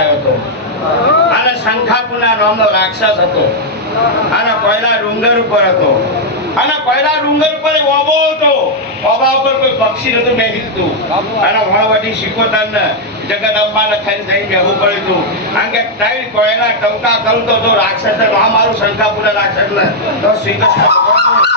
હતો. અને શંખાપુરના નામનો રાક્ષસ હતો. અને પહેલા ડુંગર ઉપર હતો. અને પહેલા ડુંગર એક ઓબો હતો. ઓબા ઉપર કોઈ પક્ષી નતું બેસીતું અને વણવટી શિકોતર ને જગદંબા થઈને થઈને બેહવું પડ્યું હતું કારણ કે ત્રણ કોયલા ટંકા કરું તો રાક્ષસ આ મારું શંખાપુરના રાક્ષસ તો શ્રી કૃષ્ણ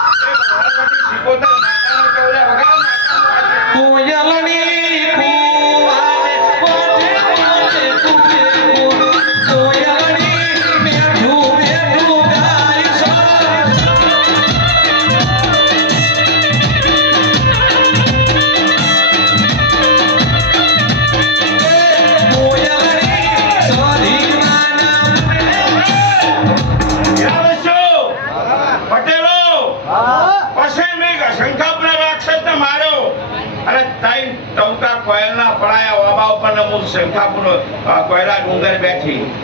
ટંકા કોયલના પડાયા વાબા ઉપર હું શંખાપુર અ, કોયલા ડુંગર બેઠી.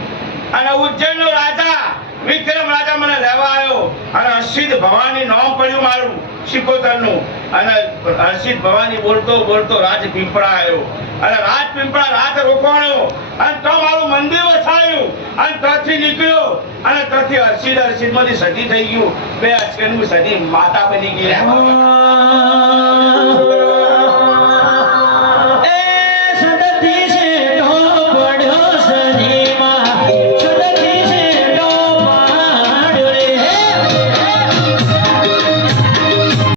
અને ઉજ્જૈનનો રાજા વિક્રમ રાજા મને લેવા આવ્યો. અને હર્ષિત ભવાની નામ પડ્યું મારું શિકોતરનું. અને હર્ષિત ભવાની બોલતો બોલતો રાજ પીપળા આવ્યો. અને રાજ પીપળા રાત રોકાણો અને તો મારું મંદિર વસાવ્યું. અને ત્યાંથી નીકળ્યો. અને ત્યાંથી હર્ષિત હર્ષિતમાંથી સદી થઈ ગયું. બે અક્ષરનું સદી માતા બની ગયા